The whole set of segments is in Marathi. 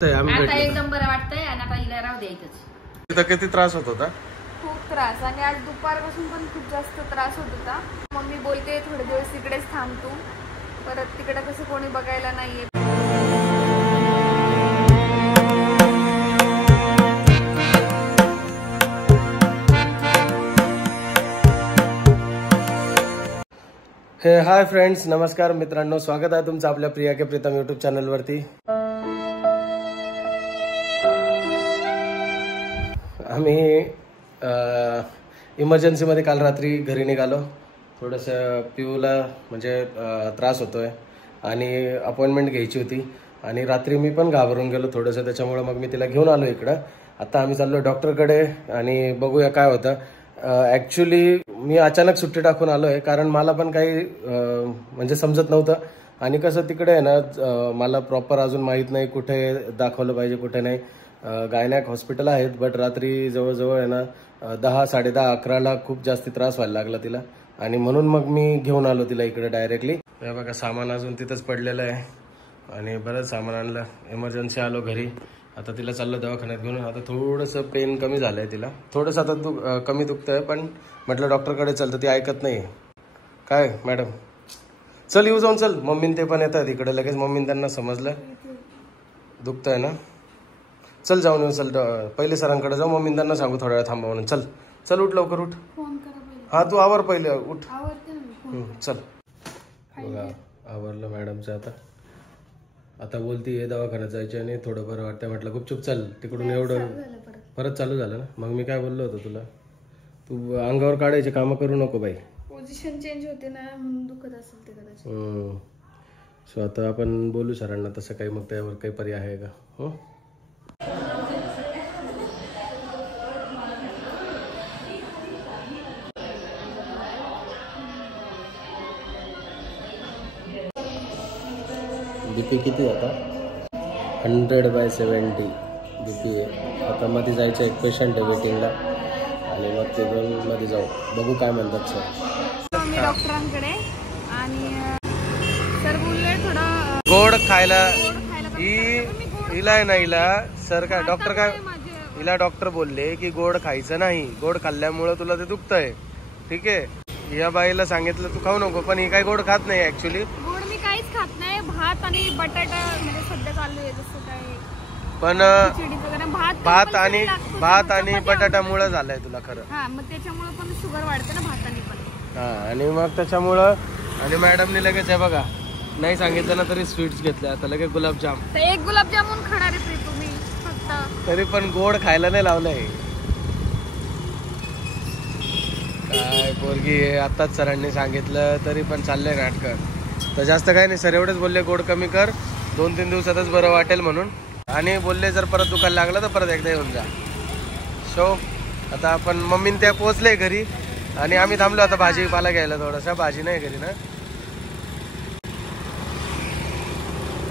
आता एकदम बरं वाटतंय आणि आता हिला राहू द्यायचंच. तिथं किती त्रास होत होता? खूप त्रास, आणि आज दुपारपासून पण खूप जास्त त्रास होत होता. मम्मी बोलते थोडे दिवस तिकडेच थांब तू, परत तिकडे कसं कोणी बघायला नाहीये. हे हाय फ्रेंड्स, नमस्कार मित्रांनो, स्वागत आहे तुमचं आपल्या प्रिया के प्रीतम यूट्यूब चॅनल वरती. आम्ही इमर्जन्सीमध्ये काल रात्री घरी निघालो. थोडंसं पिऊला म्हणजे त्रास होतोय आणि अपॉइंटमेंट घ्यायची होती आणि रात्री मी पण घाबरून गेलो थोडंसं, त्याच्यामुळे मग मी तिला घेऊन आलो इकडं. आता आम्ही चाललो डॉक्टरकडे आणि बघूया काय होतं. ॲक्च्युली मी अचानक सुट्टी टाकून आलो आहे, कारण मला पण काही म्हणजे समजत नव्हतं. आणि कसं तिकडे आहे ना, मला प्रॉपर अजून माहीत नाही कुठे दाखवलं पाहिजे कुठे नाही. गायनॅक हॉस्पिटल आहेत, बट रात्री जवळजवळ आहे ना 10, 10:30, 11ला खूप जास्ती त्रास व्हायला लागला तिला, आणि म्हणून मग मी घेऊन आलो तिला इकडे डायरेक्टली. हे बघा, सामान अजून तिथंच पडलेलं आहे आणि बरंच सामान आणलं. इमर्जन्सी आलो घरी, आता तिला चाललो दवाखान्यात घेऊन. आता थोडंसं पेन कमी झालंय तिला, थोडंसं आता कमी दुखतंय, पण म्हटलं डॉक्टरकडे चल तर ती ऐकत नाही. काय मॅडम, चल येऊ जाऊन, चल. मम्मीन ते पण येतात इकडे लगेच. मम्मीन त्यांना समजलं दुखतंय ना, चल जाऊन येऊ. चल पहिले सरांकडे जाऊ, मम्मीन त्यांना सांगू थोड्या वेळ थांबा म्हणून. चल चल, उठ लवकर, उठ. हा तू आवर पहिले, उठ. चल. बघा आवरलं मॅडमचं. आता बोलती हे दवाखान्यात जायचे आणि थोडं बरं वाटतंय. म्हटलं गुपचूप चल तिकडून. एवढं परत चालू झालं ना. मग मी काय बोललो होतो तुला, तू अंगावर काढायचे कामं करू नको बाई. पोझिशन चेंज होते ना, म्हणून दुखत असेल ते कदाचित. सो आता आपण बोलू सरांना तसं काही, मग त्यावर काही पर्याय आहे का? हो, बीपी किती आता? 100/70 बीपी आहे. आता मध्ये जायचं, एक पेशंट आहे वेटिंगला, आणि मग ते मध्ये जाऊ, बघू काय म्हणतात सर. मी डॉक्टरांकडे, आणि सर बोलले थोडं गोड खायला. हिला आहे ना, हिला सर काय डॉक्टर काय, हिला डॉक्टर बोलले की गोड खायचं नाही, गोड खाल्ल्यामुळं तुला ते दुखतंय. ठीक आहे, या बाईला सांगितलं तू खाऊ नको, पण ही काही गोड खात नाही ऍक्च्युली. गोड मी काहीच खात नाही. भात आणि बटाटा म्हणजे सध्या चालू आहे जसं काय, पण भात आणि बटाट्यामुळे झालंय तुला खरं. हा, मग त्याच्यामुळे पण शुगर वाढते ना भाताने पण. हा, आणि मग त्याच्यामुळं. आणि मॅडमने लगेच आहे बघा, नाही सांगितलं ना तरी स्वीट्स घेतल्या. आता लगेच गुलाबजाम. एक गुलाबजामुन खाणार आहे तुम्ही फक्त, तरी पण गोड खायला नाही लावलंय. काय पोरगी आहे, आताच सरांनी सांगितलं तरी पण चाललंय नाटकं. तर जास्त काय नाही, सर एवढेच बोलले गोड कमी कर, 2-3 दिवसातच बरं वाटेल म्हणून. आणि बोलले जर परत दुखायला लागलं तर परत एकदा येऊन जा. सो आता आपण मम्मीन त्या पोहोचले घरी, आणि आम्ही थांबलो आता भाजीपाला घ्यायला. थोडासा भाजी नाही घरी ना.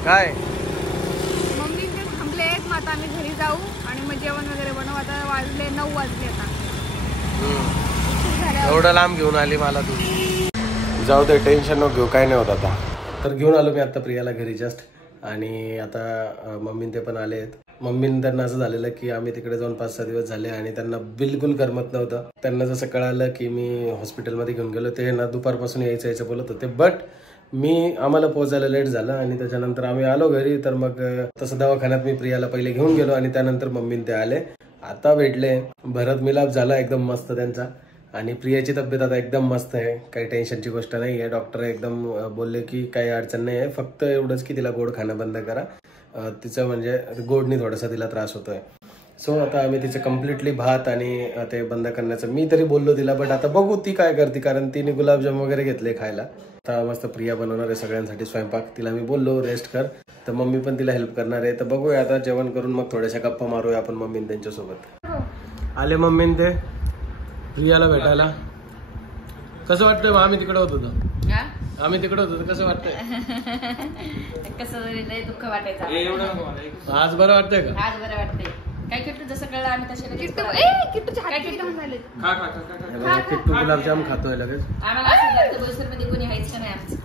काय मम्मी ते थांबले आहेत, मग आता आम्ही घरी जाऊ आणि मग जेवण वगैरे बनवू. आता वाजले 9 वाजले आता. एवढं लांब घेऊन आली मला तू. जाऊ दे, टेन्शन नको घेऊ, काय नाही होत आता. तर घेऊन आलो मी आता प्रियाला घरी जस्ट, आणि आता मम्मीन ते पण आले आहेत. मम्मीन त्यांना असं झालेलं की आम्ही तिकडे जाऊन 5-6 दिवस झाले आणि त्यांना बिलकुल करमत नव्हतं. त्यांना जसं कळालं की मी हॉस्पिटलमध्ये घेऊन गेलो, ते ना दुपारपासून यायचं बोलत होते. बट आम्हाला पोहोचायला लेट झालं, आणि त्याच्यानंतर आम्ही आलो घरी. तर मग तसं दवाखान्यात मी प्रियाला पहिले घेऊन गेलो, आणि त्यानंतर मम्मीन ते आले. आता भेटले, भरत मिलाप झाला एकदम मस्त त्यांचा. आणि प्रियाची तब्येत आता एकदम मस्त आहे, काही टेन्शनची गोष्ट नाही आहे. डॉक्टर एकदम बोलले की काही अडचण नाही आहे, फक्त एवढंच की तिला गोड खाणं बंद करा. तिचं म्हणजे गोडनी थोडासा तिला त्रास होतोय. सो आता आम्ही तिचं कम्प्लिटली भात आणि ते बंद करण्याचं मी तरी बोललो तिला, बट आता बघू ती काय करते, कारण तिने गुलाबजाम वगैरे घेतले खायला. आता मस्त प्रिया बनवणार आहे सगळ्यांसाठी स्वयंपाक. तिला मी बोललो रेस्ट कर, तर मम्मी पण तिला हेल्प करणार आहे. तर बघूया आता जेवण करून मग थोड्याशा गप्पा मारूया आपण मम्मीन त्यांच्यासोबत. आले मम्मीन ते प्रियाला भेटायला. कसं वाटतंय? आम्ही तिकडे होतो कसं वाटतंय? कसं लय दुःख वाटायचं. आज बरं वाटतंय का? आज बरं वाटतंय. काय किट्टू जसं कळलं आम्ही तसे लगेच किट्टू गुलाबजाम खातोय लगेच. आम्हाला असं बोईसर मध्ये कोणी हायच का नाही आमचं.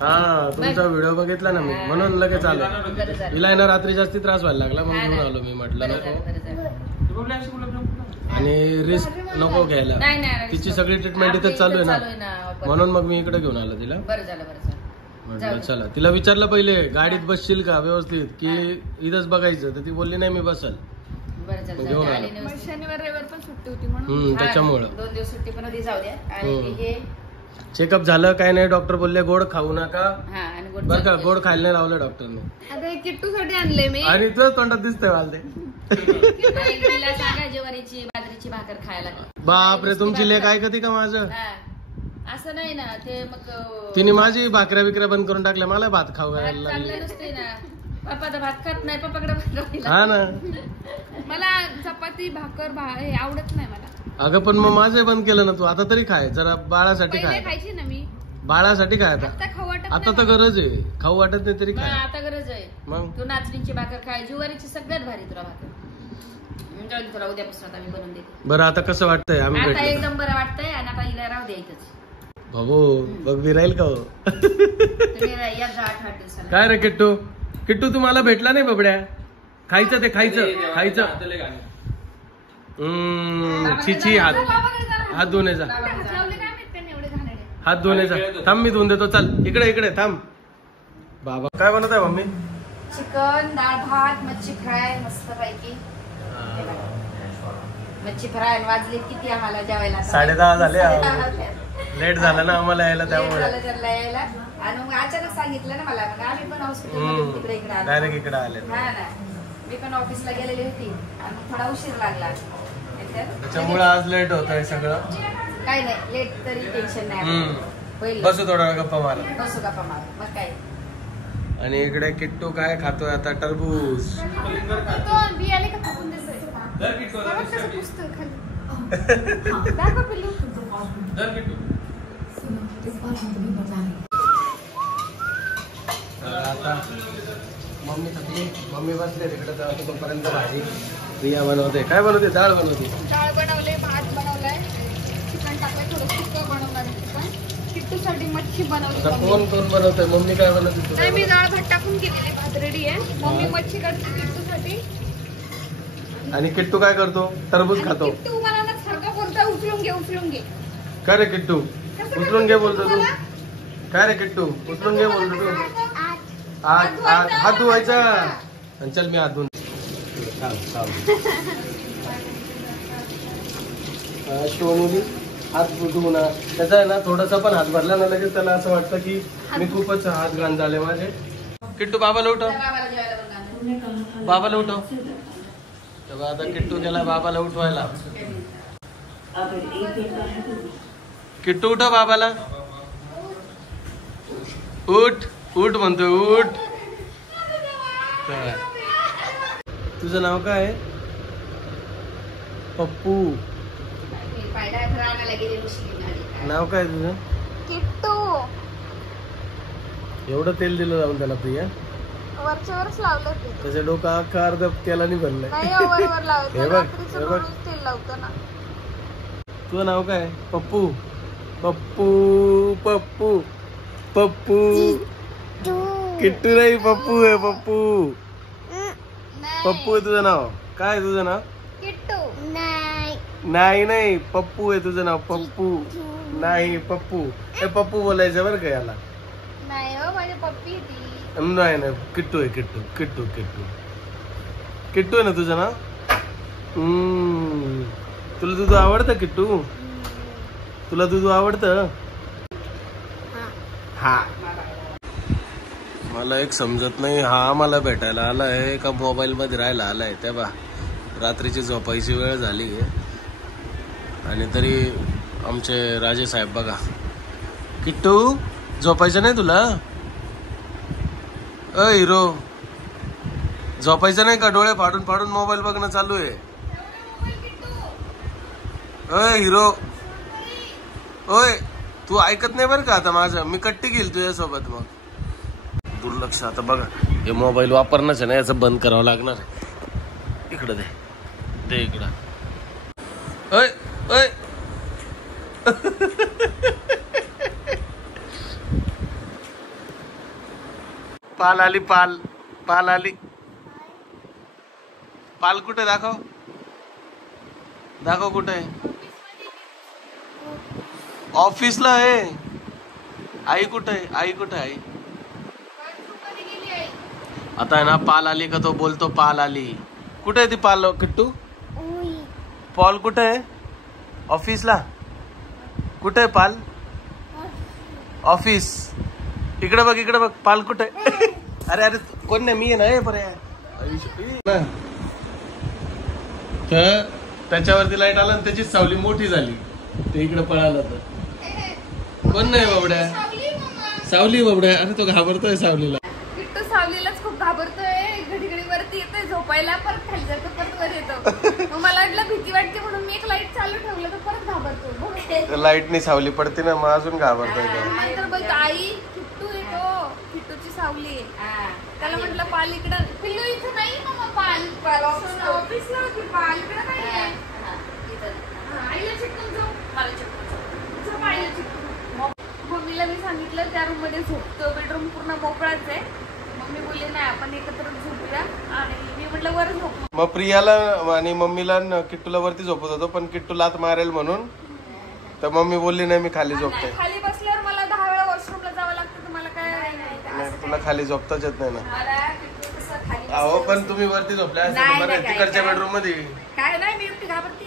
हा तुमचा व्हिडिओ बघितला ना मी, म्हणून लगेच आलो. बरं झालं. हिला आहे ना रात्री जास्ती त्रास व्हायला लागला, मग घेऊन आलो मी. म्हटलं बरं झालं, नको बरं झालं. आणि रिस्क नको घ्यायला. नाही नाही तिची सगळी ट्रीटमेंट इथेच चालू आहे ना, म्हणून मग मी इकडे घेऊन आलो तिला. बरं झालं बरं झालं. म्हटलं चला. तिला विचारलं पहिले गाडीत बसशील का व्यवस्थित, की इथंच बघायचं, तर ती बोलली नाही मी बसल. बरं झालं, मग घेऊन जाऊ द्या. आलो. आली नाही मग व्यवस्थित. शनिवार रविवार पण सुट्टी होती म्हणून. हा, त्याच्यामुळं 2 दिवस सुट्टी पण होती, जाऊ द्या. आणि हे चेकअप झालं काय नाही, डॉक्टर बोलले गोड खाऊ नका हा आणि बरं का. गोड खायला नाही लावलं डॉक्टरने. आता हे किट्टू साठी आणले मी. आणि तुझं तोंडात दिसतंय मला ते. नाही, तिला सांगा ज्वारीची बाजरीची भाकर खायला. बापरे, तुमची लेक ऐकते का माझं? हा. असं नाही ना ते मग तिने माझी भाकऱ्या बिकऱ्या बंद करून टाकल्या, मला भात खाऊ भात घालायला लागली. चांगलं नसते ना. पप्पा तर भात खात नाही, पप्पाकडे भात राहिला. हा ना. मला चपाती भाकर हे आवडत नाही मला. अगं पण मग माझं बंद केलं ना तू. आता तरी खाय जरा, बाळासाठी पहिले खाय. खायची ना मी. बाळासाठी खाय आता. आता खाऊ वाटत आता नाही तर मला. गरज आहे, खाऊ वाटत नाही तरी मग खाय. आता गरज आहे. मग तू नाचणीची भाकर खाय, ज्वारीची सगळ्यात भारी तुला भाकर. जाऊ दे, तुला उद्यापासून आता मी बनवून देते. बरं आता कसं वाटतंय आम्ही आता भेटलो? एकदम बरं वाटतंय आणि आता हिला राहू द्यायचंच. भाऊ बघ मी राहील का हो? तुम्ही या 8 दिवसाला. काय रे किट्टू, किट्टू तू मला भेटला नाही बबड्या. खायचं ते खायचं खायचं. छिची हात हात धुण्याचा हात लावले काय माहित त्यांनी एवढे घाणेरडे. हात धुण्याचा. थांब मी धुवून देतो. चल इकडे इकडे थांब. बाबा काय बनवत आहे मम्मी? चिकन, डाळ भात, मच्छी फ्राय मस्त पैकी. मच्छी फ्राय वाजले किती आम्हाला जेवायला? 10:30 झाले. 10:30. लेट झाला ना आम्हाला यायला, त्यामुळे यायला. आणि मग अचानक सांगितलं ना मला, मग आम्ही पण हॉस्पिटल तिकडे इकडे आलो. डायरेक्ट इकडे आले. हा ना, मी पण ऑफिसला गेलेली होती आणि थोडा उशीर लागला. त्याच्यामुळे आज लेट होत आहे सगळं. काय नाही, लेट तरी टेन्शन नाही. हम्म. पहिलं बसू थोडा गप्पा मारा. बसू गप्पा मार, मग काय. आणि इकडे किट्टू काय खातोय आता? टरबूज. तो बियाणे का टाकून देतोय? बघा कसं पुसतोय खाली. दाखव पिल्लू. आता मम्मी थकली, मम्मी बसले तिकडे. तोपर्यंत भाजी प्रिया बनवते. काय बनवते? डाळ बनवते. डाळ बनवले, भात बनवलाय, चिकन टाकलंय, थोडं सुकं बनवणार आहे चिकन. किट्टूसाठी मच्छी बनवली आता मम्मी. कोण कोण बनवतंय? मम्मी काय बनवते? नाही, मी तू डाळ भात टाकून केलेले, भात रेडी आहे. मम्मी मच्छी करते किट्टूसाठी. आणि किट्टू काय करतो? टरबूज आणि खातो. किट्टू मला ना सारखं बोलतोय उचलून घे उचलून घे. काय रे किट्टू? कसं उचलून घे बोलतो तू. तुम्हाला? काय रे किट्टू? उचलून घे बोलतो तू. हात धुवायचा. आणि चल मी हात धुवून. टोनूली हात धुवू ना. त्याचा आहे ना थोडासा पण हात भरला ना, लगेच त्याला असं वाटतं की मी खूपच हात घाण झाले माझे. किट्टू बाबाला उठव, बाबाला जेवायला बनवणार. बाबाला उठव. तेव्हा आता किट्टू गेला बाबाला उठवायला. किट्टू उठव बाबाला. उठ उठ म्हणतोय, उठ. तुझं नाव काय आहे? पप्पू. नाव काय तुझं? किट्टू. एवढं तेल दिलं जाऊन त्याला प्रिया. वरच्यावरच लावलं ते. त्याच्या डोका अख्खा अर्ध तेलाने भरलंय. नाही वर लावलं. हे बघ, रात्रीचं हे बघ. रोज तेल लावतो ना. तुझं नाव काय? पप्पू. पप्पू पप्पू पप्पू. किट्टू नाही, पप्पू आहे. पप्पू पप्पू आहे तुझं नाव. काय तुझं नाव? किट्टू. नाही नाही, पप्पू आहे तुझं नाव. पप्पू नाही, पप्पू. हे पप्पू बोलायचं बरं का याला. नाही हो, माझी पप्पी ती. नाही नाही, किट्टू आहे. किट्टू किट्टू किट्टू किट्टू आहे ना तुझं नाव? तुला तुझं आवडतं किट्टू? तुला तुझं आवडतं? हा. मला एक समजत नाही, हा मला भेटायला आलाय का मोबाईल मध्ये राहायला आलाय? तेव्हा रात्रीची झोपायची वेळ झाली आणि तरी आमचे राजे साहेब बघा. किट्टू झोपायचं नाही तुला? हिरो झोपायचं नाही का? डोळे फाडून फाडून मोबाईल बघणं चालू आहे. हिरो ओय, तू ऐकत नाही बरं का आता माझं. मी कट्टी घेईल तुझ्यासोबत. मग दुर्लक्ष. आता बघा हे मोबाईल वापरणंच आहे ना, याचं बंद करावं लागणार. इकडं दे, दे इकडं. ओय ओय पाल आली, पाल पाल आली. पाल कुठे दाखव, दाखव कुठे आहे. ऑफिसला आहे. आई कुठे आहे, आई कुठे आहे. आता आहे ना पाल आली का तो बोलतो पाल आली. कुठे आहे ती पाल किट्टू. पॉल कुठे आहे, ऑफिसला. कुठे आहे पाल, ऑफिस. इकडे बघ, इकडे बघ, पाल कुठे आहे. अरे अरे कोण नाही, मी आहे ना पर्याय. तर त्याच्यावरती लाईट आला आणि त्याची सावली मोठी झाली, ते इकडे पळाला. तर कोण नाही बाबड्या, सावली बाबड्या. अरे तो घाबरतोय सावलीला. किट्टू सावलीलाच खूप घाबरतोय. घडी घडी वरती येतोय झोपायला, परत खाली जातो, परत वर येतो. मग मला वाटलं भीती वाटते म्हणून मी एक लाईट चालू ठेवलं तर परत घाबरतो. लाईटनी सावली पडते ना, मग अजून घाबरतोय. नंतर बोलतो आई किट्टू येतो, किट्टूची सावली. त्याला म्हटलं पाल इकडं. पिल्लू इथं नाही मग पाल, पाल ऑफिसला होती, पाल इकडं नाही आहे. आईला चिटकून जाऊ, मला चिटकून जाऊ, आईला चिटकून. मम्मीला मी सांगितलं त्या रूम मध्ये झोपतो, बेडरूम पूर्ण मोकळाच आहे. मम्मी बोलली नाही आपण एकत्र झोपूया, आणि मी म्हटलं वर झोप. मग प्रियाला आणि मम्मीला किट्टूला वरती झोपत होतो, पण किट्टू लात मारेल म्हणून तर मम्मी बोलली नाही मी खाली झोपते. खाली बसल्यावर मला 10 वेळा वॉशरूमला जावं लागतं, तुम्हाला काय नाही, तुला खाली झोपताच येत नाही ना. अहो पण तुम्ही वरती झोपल्या तिकडच्या बेडरूम मध्ये. काय नाही, मी एकटी घाबरते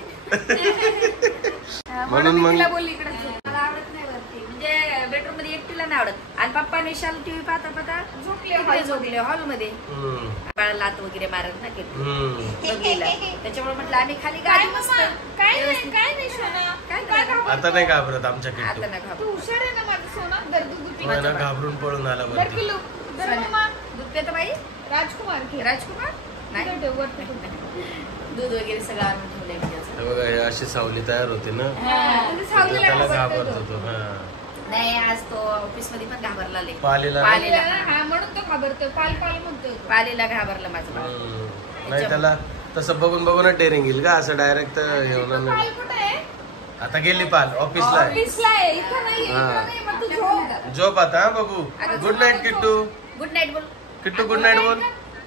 म्हणून मग तिला बोलली इकडे. मला आवडत नाही वरती, म्हणजे बेडरूम मध्ये एकटीला नाही आवडत. आणि पप्पा विशाल टीव्ही पाहता पाहता झोपले हॉल मध्ये. बाळा लात वगैरे मारत ना त्याच्यामुळे म्हटलं आम्ही खाली गाडी मस्त. काय नाही सोना, काय आता नाही घाबरत आमच्या किट्टू. आता नाही घाबरत. हुशार आहे ना माझं सोना. दर्दू घाबरून पळून आला वरती. दूध देतो बाई. राजकुमार राजकुमार नाही, दूध वगैरे सगळं आणून ठेवलंय. बघा हे अशी सावली तयार होते ना, सावलीला घाबरत होतो. नाही आज तो ऑफिस मध्ये पण घाबरला. पालीला म्हणून तो घाबरतोय, पाल पाल म्हणतोय. पालीला घाबरला माझं बाळ. नाही त्याला तसं बघून बघूनच डेअरिंग येईल का, असं डायरेक्ट येऊन नाही. आता गेली पाल ऑफिसला आहे. झोप आता बघू. Good night Kittu. Good night बोल किट्टू, गुड नाईट बोल.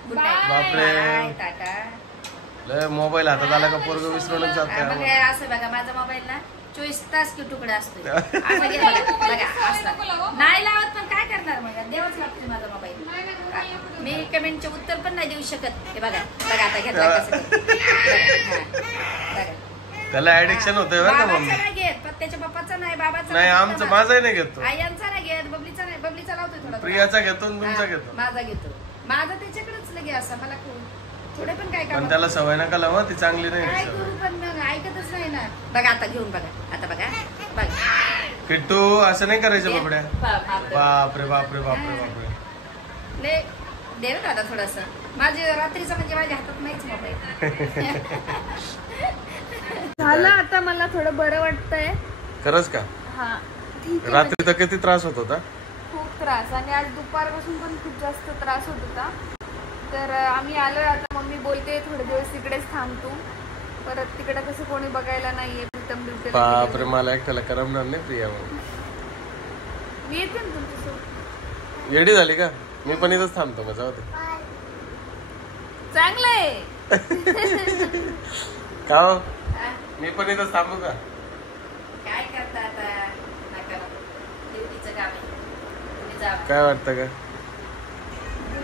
Good night. बापरे, टाटा. लय मोबाईल हातात आला का पोरग विसरूनच जात. असं बघा माझा मोबाईल ना 24 तास किट्टूकडे असतो. नाही लावत पण काय करणार, मग देवच लागतो माझा मोबाईल. मी कमेंटचे उत्तर पण नाही देऊ शकत. हे बघा बघा आता घेतला त्याला ऍडिक्शन होतंय बरं का मम्मी. नाही घेत, त्याच्या पप्पाचा नाही, बाबाचा नाही, आमचं माझाही नाही घेतो. आयांचा नाही घेत, बबलीचा नाही. बबलीचा लावतोय थोडा, प्रियाचा घेतो, तुमचा घेतो, माझा घेतो. माझा त्याच्याकडेच लगे असं मला थोडे पण काय पण त्याला सवय नका लावा, ती चांगली नाही. काय करू पण ऐकतच नाही ना. बघा आता घेऊन बघा, आता बघा बघा. किट्टू असं नाही करायचं बाबड्या. बापरे बापरे बापरे बापरे. ले दे ना आता थोडस. माझे रात्रीचं म्हणजे माझ्या हातात नाहीच मोबाईल. झालं आता मला थोडं बरं वाटतंय. खरंच का. हा रात्री तर किती त्रास होत होता. खूप त्रास, आणि आज दुपारपासून पण खूप जास्त त्रास होत होता. तर आम्ही आलोय आता. मम्मी बोलते थोडे दिवस तिकडेच थांबतो, परत तिकडे कसं कोणी बघायला नाहीये. प्रीतम ड्युटी. बापरे, मला एकट्याला करमणार नाही प्रिया. मी येते ना तुमच्यासोबत. येडी झाली का. मी पण इथंच थांबतो, मजा होते. चांगलंय का हो? मी पण इथंच थांबू का. काय करता आता, ड्युटीचं काम आहे. काय वाटतं का.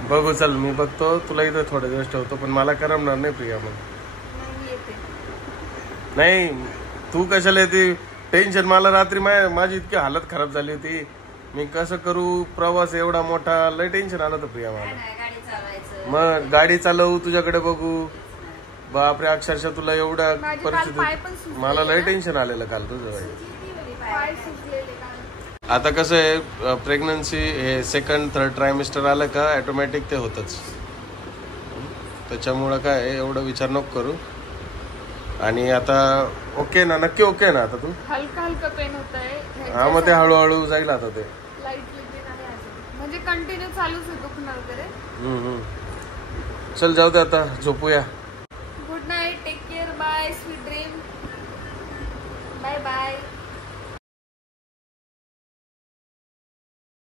बघू चल, मी बघतो तुला इथं थोडे दिवस ठेवतो, पण मला करमणार नाही प्रिया. मग नाही, तू कशाला येते. टेन्शन मला रात्री माझी इतकी हालत खराब झाली होती. मी कसं करू प्रवास एवढा मोठा, लय टेन्शन आलं होतं प्रिया मला. मग गाडी चालवू, तुझ्याकडे बघू. बापरे, अक्षरशः तुला एवढ्या परिस्थितीत मला लय टेन्शन आलेलं काल तुझं. आता कसं आहे, प्रेग्नन्सी हे सेकंड थर्ड ट्रायमिस्टर आलं का ऑटोमॅटिक ते होतच. त्याच्यामुळं काय एवढं विचार नको करू. आणि आता ओके ना, नक्की ओके ना आता तू. हलका हलका पेन होत आहे. हा, मग ते हळूहळू जाईल आता ते. म्हणजे कंटिन्यू चालूच आहे दुखणं वगैरे. चल जाऊ दे आता, झोपूया. Good night, take care, bye, sweet dream, bye bye.